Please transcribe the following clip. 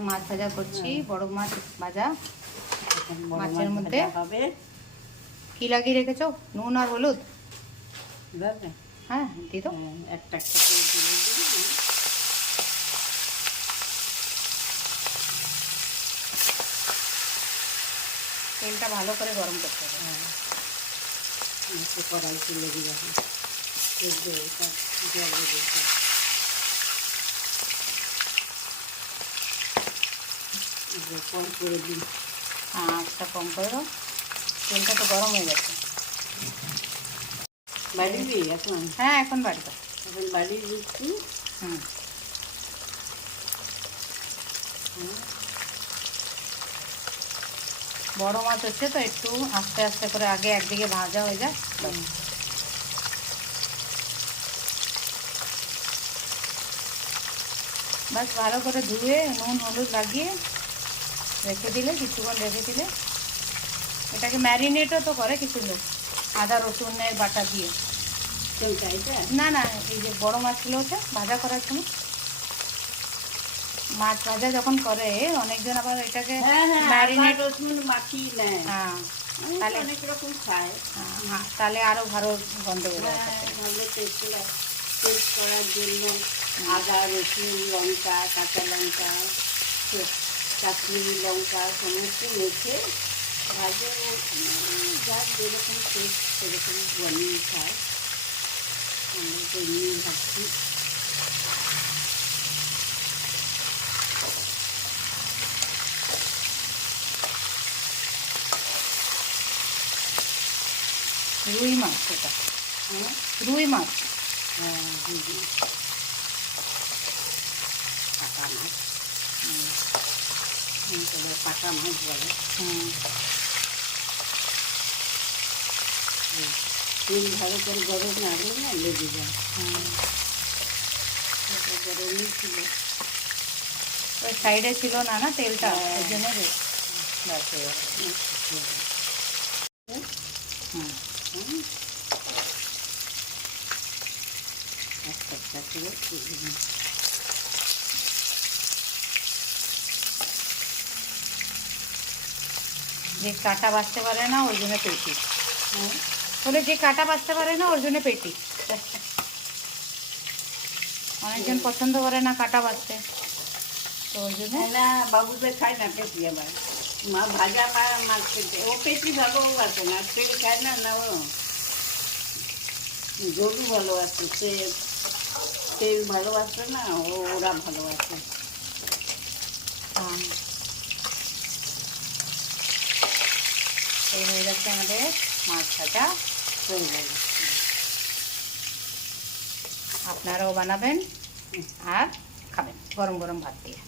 মাছ ভাজা করছি বড় মাছ ভাজা মাছের মধ্যে? কি লাগিয়ে রেখেছো নুন আর হলুদ হ্যাঁ দি তো হ্যাঁ, একটা একটা দিয়ে। তেলটা ভালো করে গরম করতে হবে কড়াইতে লেগে যাবে দেখবে কম করে দিই তেলটা তো গরম হয়ে গেছে বাড়িবি এখন হ্যাঁ এখন বাড়ি দাও এখন বাড়ি দিচ্ছি হুম বড় মাছ হচ্ছে তো একটু আস্তে আস্তে করে আগে একদিকে ভাজা হয়ে যায়। বাস ভালো করে ধুয়ে নুন হলুদ লাগিয়ে রেখে দিলে কিছুক্ষণ রেখে দিলে এটাকে ম্যারিনেটও তো করে কিছু লোক আদা রসুনের বাটা দিয়ে। না না এই যে বড় মাছগুলো হচ্ছে ভাজা করার সময়। মাছ ভাজা যখন করে অনেকজন আবার এটাকে হ্যাঁ হ্যাঁ ম্যারিনেট রসুন মাখিয়ে নেয়। হ্যাঁ তাহলে অনেক রকম খায় হ্যাঁ, তাহলে আরও ভালো গন্ধ বেরোয়। ভালো টেস্ট করার জন্য আদা রসুন লঙ্কা কাঁচা লঙ্কা কাশ্মীরি লঙ্কা সমস্ত মেখে ভাজে যার যেরকম টেস্ট সেরকম বানিয়ে খায় আমরা তো এমনি ভাবছি। রুই মাছ এটা হ্যাঁ? রুই মাছ। হ্যাঁ পাকা মাছ পাকা মাছ বলে। তেল ভালো করে গরম না হলে না লেগে যায় গরমই ছিল ওই সাইডে ছিল না না তেলটা। ওই জন্য ব্যাস হয়ে গেল। হুম হুম। একটা একটা করে তুলে নিই। যে কাটা বাঁচতে পারে না ওর জন্য পেটি। বলে যে কাটা বাঁচতে পারে না ওর জন্য পেটি। অনেকজন পছন্দ করে না কাটা বাঁচতে। তো ওর জন্য? না বাবুদের খায় না পেটি আবার। মা ভাজা মা মাছ পেটে ও পেটি ভালোবাসে না তেল খায় না না ও। গরু ভালোবাসে সে তেল ভালোবাসে না ও ওরা ভালোবাসে। হ্যাঁ। এই হয়ে যাচ্ছে আমাদের মাছ ভাজা হয়ে যাবে আপনারাও বানাবেন আর খাবেন। গরম গরম ভাত দিয়ে।